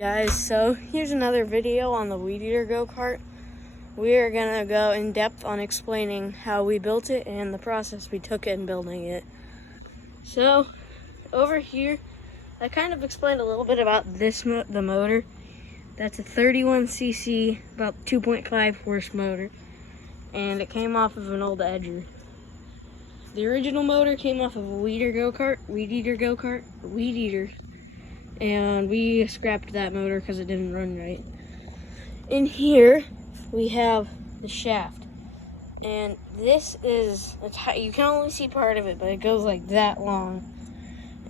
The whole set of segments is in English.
Guys, so here's another video on the Weed Eater go-kart. We are gonna go in depth on explaining how we built it and the process we took in building it. So over here, I kind of explained a little bit about the motor. That's a 31cc, about 2.5 horse motor, and it came off of an old Edger. The original motor came off of a Weed Eater go-kart, and we scrapped that motor because it didn't run right. In here, we have the shaft, and this is, you can only see part of it, but it goes like that long.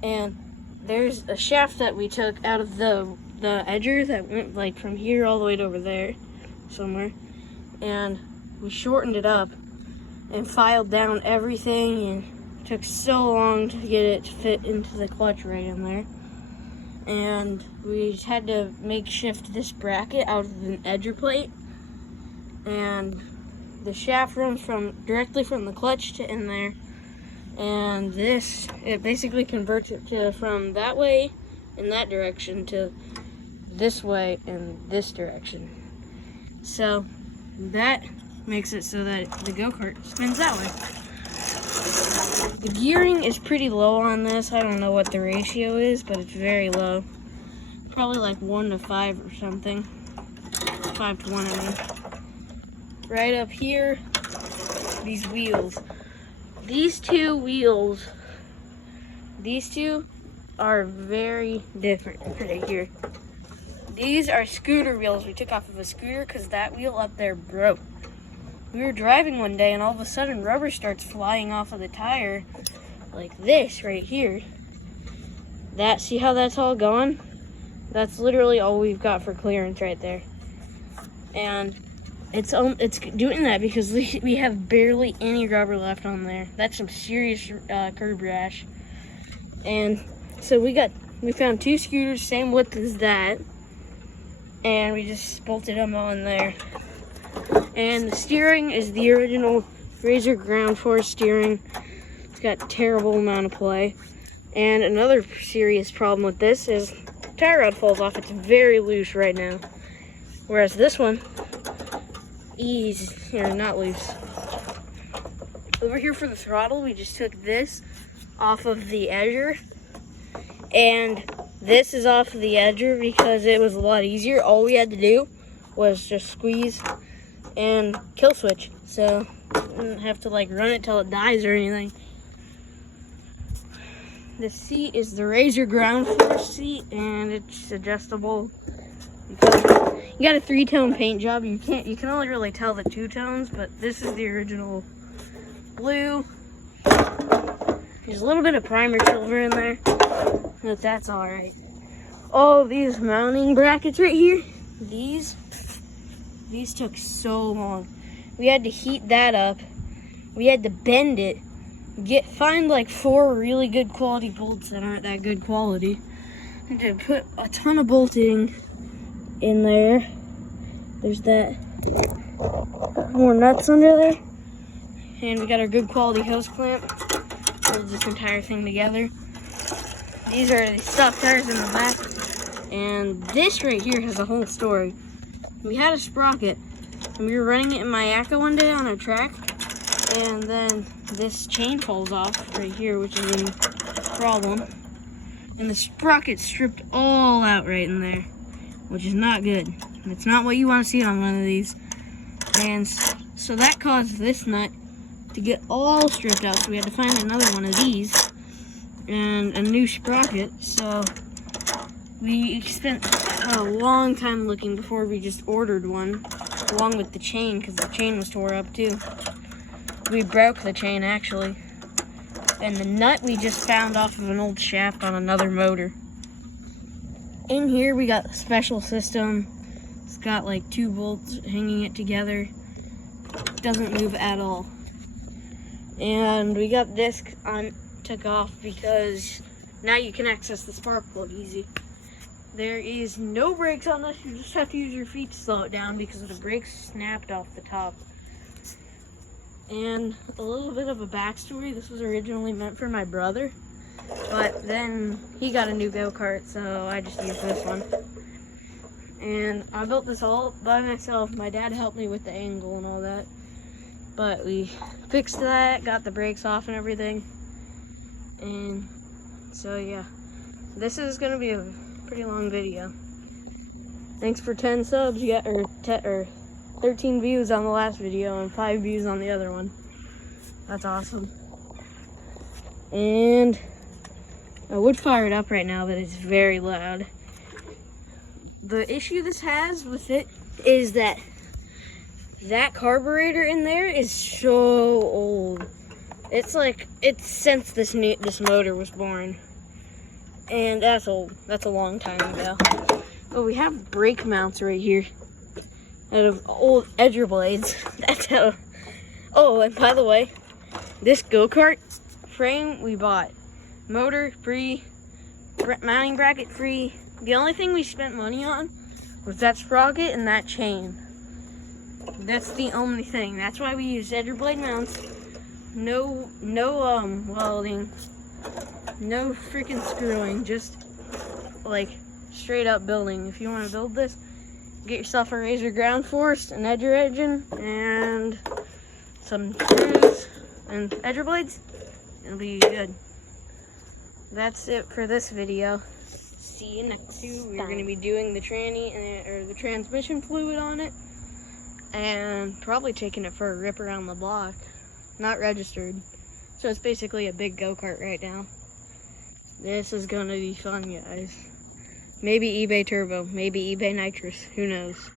And there's a shaft that we took out of the Edger that went like from here all the way to over there somewhere, and we shortened it up and filed down everything, and it took so long to get it to fit into the clutch right in there. And we just had to makeshift this bracket out of an Edger plate, and the shaft runs directly from the clutch to in there, and it basically converts it from that way in that direction to this way in this direction. So that makes it so that the go-kart spins that way. The gearing is pretty low on this. I don't know what the ratio is, but it's very low. Probably like 1 to 5 or something. 5 to 1, I mean. Right up here, these wheels. These two wheels, are very different right here. These are scooter wheels we took off of a scooter because that wheel up there broke. We were driving one day and all of a sudden rubber starts flying off of the tire like this right here. See how that's all gone? That's literally all we've got for clearance right there. And it's doing that because we have barely any rubber left on there. That's some serious curb rash. And so we found 2 scooters, same width as that, and we just bolted them on there. And the steering is the original Razor ground force steering. It's got a terrible amount of play. And another serious problem with this is the tie rod falls off. It's very loose right now. Whereas this one, not loose. Over here for the throttle, we just took this off of the Edger. And this is off of the Edger because it was a lot easier. All we had to do was just squeeze and kill switch, so you don't have to like run it till it dies or anything. The seat is the Razor ground force seat, and it's adjustable because you got a 3-tone paint job. You can only really tell the 2 tones, but this is the original blue. There's a little bit of primer silver in there, but that's all right. Oh, these mounting brackets right here, these took so long. We had to heat that up. We had to bend it. Find like 4 really good quality bolts that aren't that good quality. And to put a ton of bolting in there. There's that. More nuts under there. And we got our good quality hose clamp. Hold this entire thing together. These are the stock tires in the back. And this right here has a whole story. We had a sprocket, and we were running it in my Yakka one day on a track, and then this chain falls off right here, which is a problem. And the sprocket stripped all out right in there, which is not good. It's not what you want to see on one of these. And so that caused this nut to get all stripped out, so we had to find another one of these and a new sprocket. So we spent a long time looking before we just ordered one, along with the chain, because the chain was tore up too. We broke the chain actually. And the nut we just found off of an old shaft on another motor. In here we got the special system. It's got like 2 bolts hanging it together. It doesn't move at all. And we got this took off because now you can access the spark plug easy. There is no brakes on this. You just have to use your feet to slow it down because the brakes snapped off the top. And a little bit of a backstory. This was originally meant for my brother, but then he got a new go-kart, so I just used this one. And I built this all by myself. My dad helped me with the angle and all that. But we fixed that, got the brakes off and everything. And so yeah, this is gonna be a pretty long video. Thanks for 10 subs, or 13 views on the last video and 5 views on the other one. That's awesome. And I would fire it up right now, but it's very loud. The issue this has with it is that carburetor in there is so old. It's like, it's since this motor was born. And that's old. That's a long time ago. But we have brake mounts right here out of old edger blades. That's how. Oh, and by the way, this go-kart frame we bought. Motor free, mounting bracket free. The only thing we spent money on was that sprocket and that chain. That's the only thing. That's why we use edger blade mounts. No welding. No freaking screwing. Just like straight up building. If you want to build this, get yourself a Razor ground force, an edger engine, and some screws and edger blades. It'll be good. That's it for this video. See you next time. We're going to be doing the tranny or the transmission fluid on it, and probably taking it for a rip around the block. Not registered, so it's basically a big go-kart right now. This is going to be fun, guys. Maybe eBay Turbo, maybe eBay Nitrous, who knows.